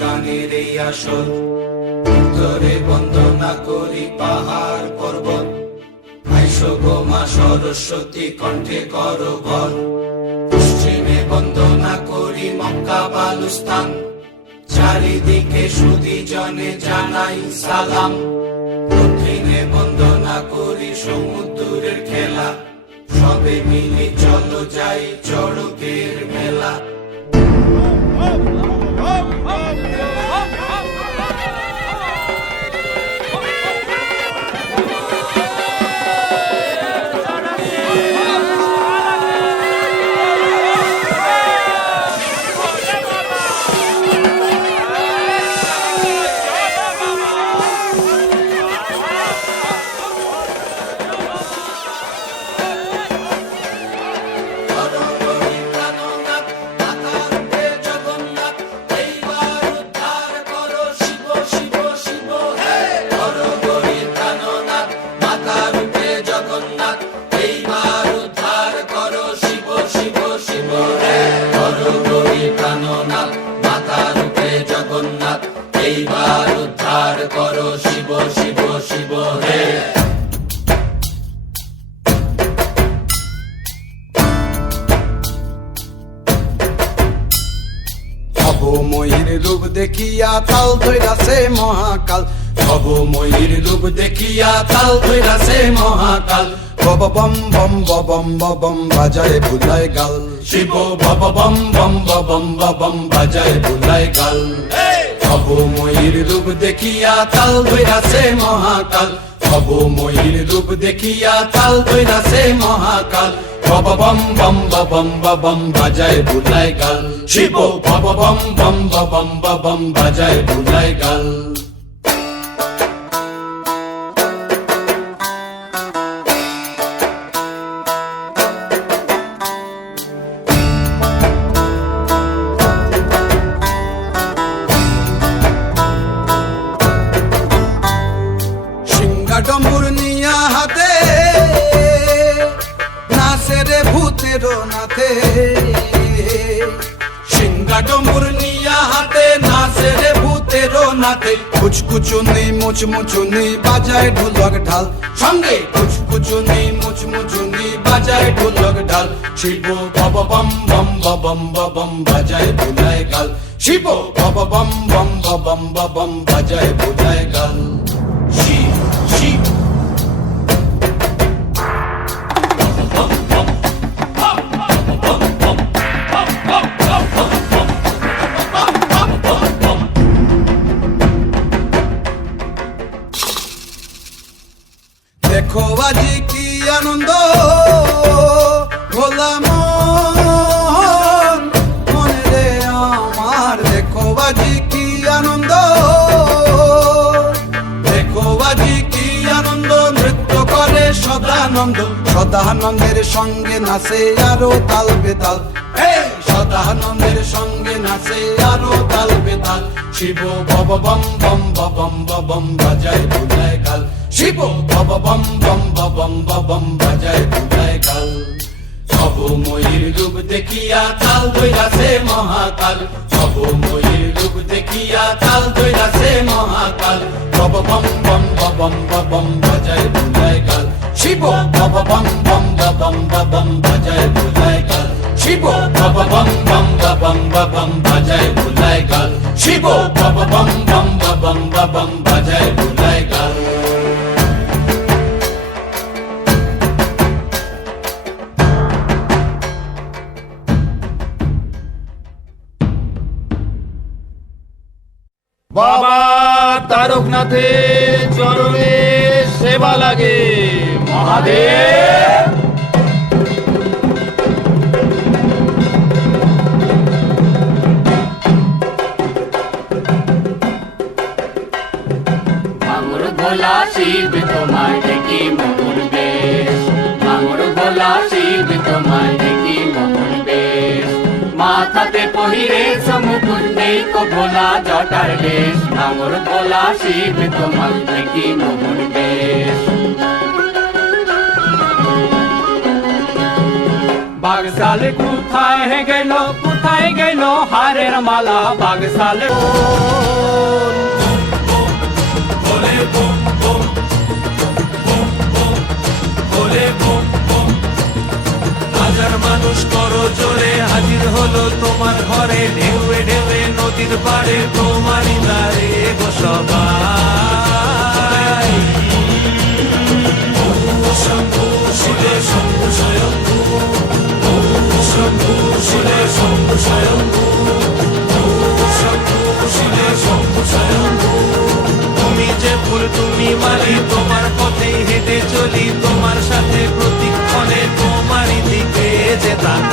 গানের এই আসর। উত্তরে বন্দনা করি পাহাড় পর্বত, আইসো গো মা সরস্বতী কণ্ঠে করো ভর। পশ্চিমে বন্দনা করি মক্কা বালুস্তান, চারিদিকে সুধী জনে জানাই সালাম। দক্ষিণে বন্দনা করি সমুদ্রের খেলা, সবে মিলি চলো যাই চড়কের মেলা। এইবার উদ্ধার করো শিব শিব শিব হে। ভবময়ীর রূপ দেখিয়া তাল ধইরাছে মহাকাল, ভবময়ীর রূপ দেখিয়া তাল ধইরাছে মহাকাল। বব বম বম বম বম বাজায় বুলায় গাল, শিব বব বম বম বম বম বাজায় বুলায় গাল। ভবময়ীর রূপ দেখিয়া তাল ধইরাছে মহাকাল, ভবময়ীর রূপ দেখিয়া তাল ধইরাছে মহাকাল। বব বম বম বম বাজায় বুলায় গাল, শিব বব বম বম বম বাজায় বুলায় গাল। ডম্বুর নিয়া হাতে নাচে রে ভূতের নাথে, সিংহা ডম্বুর নিয়া হাতে নাচে রে ভূতের নাথে। কুচকুচুনি মুচমুচুনি বাজায় ঢোলক ঢাল, সঙ্গে কুচকুচুনি মুচমুচুনি বাজায় ঢোলক ঢাল। শিব বব বম বম বম বাজায় বুলায় গাল, শিব বব বম বম বম বাজায় বুলায় গাল। শিব শিব দেখো আজি কি আনন্দ ভোলা মনে রে আমার, দেখো আজি কি আনন্দ, দেখো আজি কি আনন্দ, নৃত্য করে সদানন্দ। সদানন্দের সঙ্গে নাচে আরো তাল বেতাল, সদানন্দের সঙ্গে নাচে আরো তাল বেতাল। শিব বব বম বম বাজায় বুলায় গাল, শিব বব বম বম বাজায় বুলায় গাল। ভবময়ীর রূপ দেখিয়া তাল ধইরাছে মহাকাল, ভবময়ীর রূপ দেখিয়া তাল ধইরাছে মহাকাল। বব বম বম বাজায় বুলায় গাল, শিব বব বম বম বাজায় বুলায় গাল, শিব বব বম বম বাজায় বুলায় গাল, শিব বব বম বম বাজায় বুলায় গাল। বাবা তারকনাথে চরণে সেবা লাগে মহাদেব। মামুর ভোলা শিব তোমার দেখি মোহন বেশ, মামুর ভোলা শিব তোমার দেখি মোহন বেশ। মাথাতে পহিরে সমুকুট নেই কো ভোলা জটার লেশ, মামুর ভোলা শিব তোমার দেখি মোহন বেশ। বাগশালে কোথায় গেল, কোথায় হয়ে গেল হারের মালা বাগসালে বলে বম বম বম বম বলে বম বম হাজার মানুষ করো জোরে হাজির হলো তোমার ঘরে ঢেউয়ে ঢেউয়ে নদীর পাড়ে তোমারই দ্বারে গো সবাই শম্ভু শিবে শম্ভু স্বয়ম্ভু শম্ভু শিবে শম্ভু স্বয়ম্ভু শম্ভু শিবে শম্ভু স্বয়ম্ভু তুমি যে ফুল তুমি মালি তোমার পথেই হেঁটে চলি তোমার সাথে প্রতিক্ষণে তোমারই দিকে যেতাম